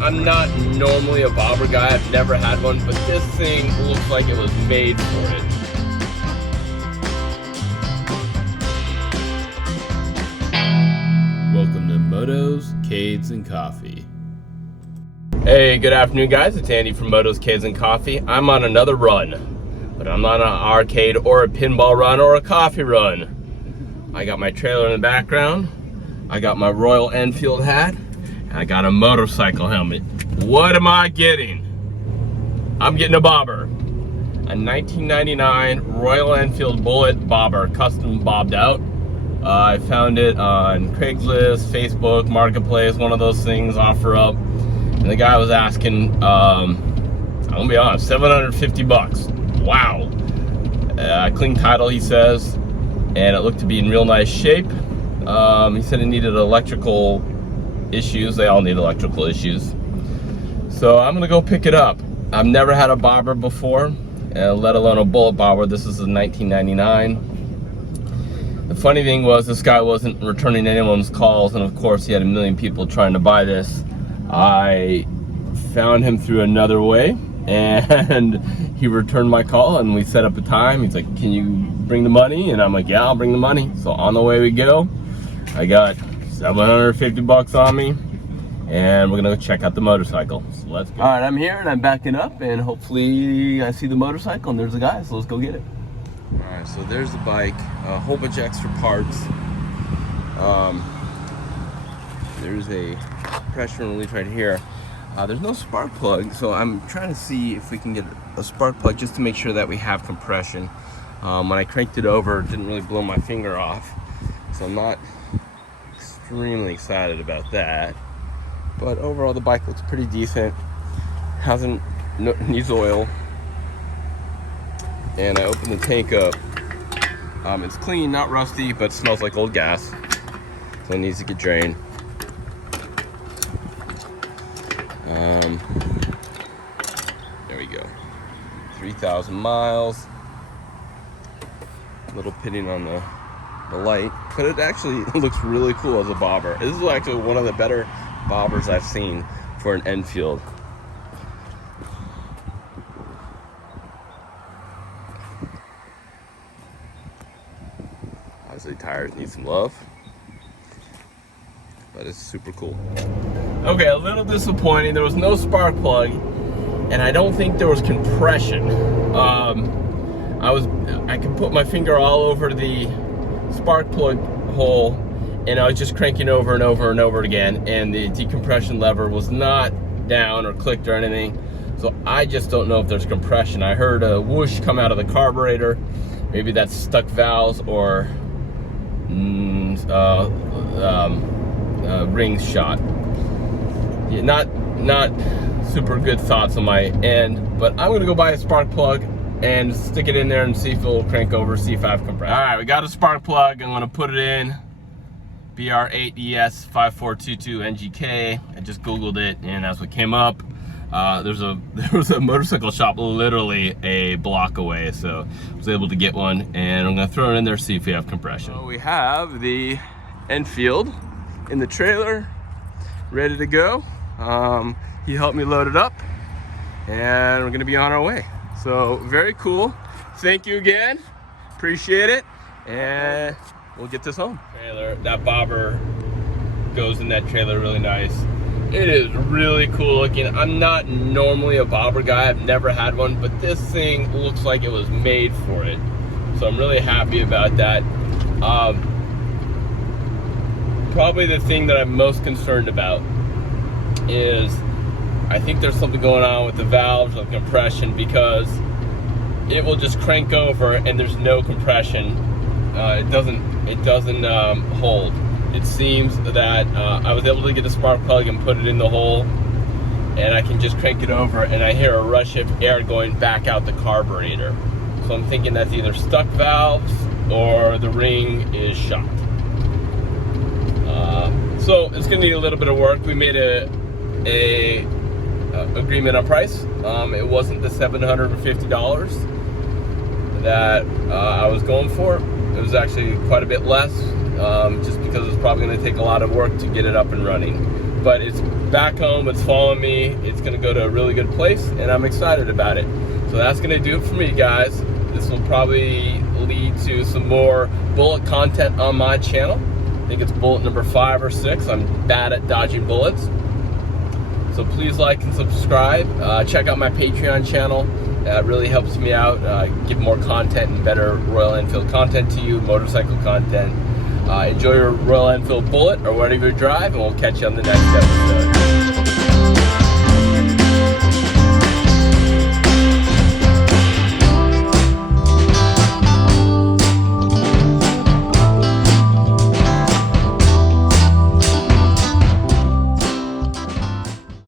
I'm not normally a bobber guy, I've never had one, but this thing looks like it was made for it. Welcome to Motos, Cades, and Coffee. Hey, good afternoon guys, it's Andy from Motos, Cades, and Coffee. I'm on another run, but I'm not on an arcade or a pinball run or a coffee run. I got my trailer in the background, I got my Royal Enfield hat, and I got a motorcycle helmet. What am I getting? I'm getting a bobber. A 1999 Royal Enfield Bullet bobber, custom bobbed out. I found it on Craigslist, Facebook, Marketplace, one of those things, OfferUp. And the guy was asking, I'm gonna be honest, 750 bucks. Wow. Clean title, he says, and it looked to be in real nice shape. He said it needed electrical issues. They all need electrical issues. So I'm gonna go pick it up. I've never had a bobber before, let alone a bullet bobber. This is a 1999. The funny thing was this guy wasn't returning anyone's calls, and of course he had a million people trying to buy this. I found him through another way, and he returned my call, and we set up a time. He's like, can you bring the money? And I'm like, yeah, I'll bring the money. So on the way we go. I got 750 bucks on me, and we're gonna go check out the motorcycle. So let's go. All right, I'm here and I'm backing up, and hopefully I see the motorcycle and there's the guy, so let's go get it. All right, so there's the bike, a whole bunch of extra parts. There's a pressure relief right here. There's no spark plug, so I'm trying to see if we can get a spark plug just to make sure that we have compression. When I cranked it over, it didn't really blow my finger off, so I'm not extremely excited about that. But overall, the bike looks pretty decent. Needs oil. And I opened the tank up. It's clean, not rusty, but smells like old gas, so it needs to get drained. There we go. 3,000 miles. Little pitting on the light, but it actually looks really cool as a bobber. This is actually one of the better bobbers I've seen for an Enfield. Obviously tires need some love, but it's super cool. Okay, a little disappointing. There was no spark plug, and I don't think there was compression. I could put my finger all over the spark plug hole, and I was just cranking over and over and over again, and the decompression lever was not down or clicked or anything. So I just don't know if there's compression. I heard a whoosh come out of the carburetor. Maybe that's stuck valves or rings shot. Yeah, not super good thoughts on my end, but I'm gonna go buy a spark plug and stick it in there and see if it'll crank over, see if I have compression. All right, we got a spark plug. I'm gonna put it in. BR8ES5422 NGK. I just Googled it, and that's what came up. There was a motorcycle shop literally a block away, so I was able to get one, and I'm gonna throw it in there, see if we have compression. So we have the Enfield in the trailer, ready to go. He helped me load it up, and we're gonna be on our way. So very cool. Thank you again. Appreciate it, and we'll get this home. Trailer, that bobber goes in that trailer really nice. It is really cool looking. I'm not normally a bobber guy. I've never had one, but this thing looks like it was made for it. So I'm really happy about that. Probably the thing that I'm most concerned about is I think there's something going on with the valves of compression, because it will just crank over and there's no compression. It doesn't hold. It seems that I was able to get a spark plug and put it in the hole, and I can just crank it over, and I hear a rush of air going back out the carburetor. So I'm thinking that's either stuck valves or the ring is shot. So it's gonna need a little bit of work. We made a agreement on price. It wasn't the $750 that I was going for. It was actually quite a bit less, just because it's probably going to take a lot of work to get it up and running. but it's back home, it's following me, it's gonna go to a really good place, and I'm excited about it. So that's gonna do it for me, guys. This will probably lead to some more bullet content on my channel. I think it's bullet number 5 or 6. I'm bad at dodging bullets. So please like and subscribe. Check out my Patreon channel. It really helps me out, give more content and better Royal Enfield content to you, motorcycle content. Enjoy your Royal Enfield Bullet or whatever you drive, and we'll catch you on the next episode.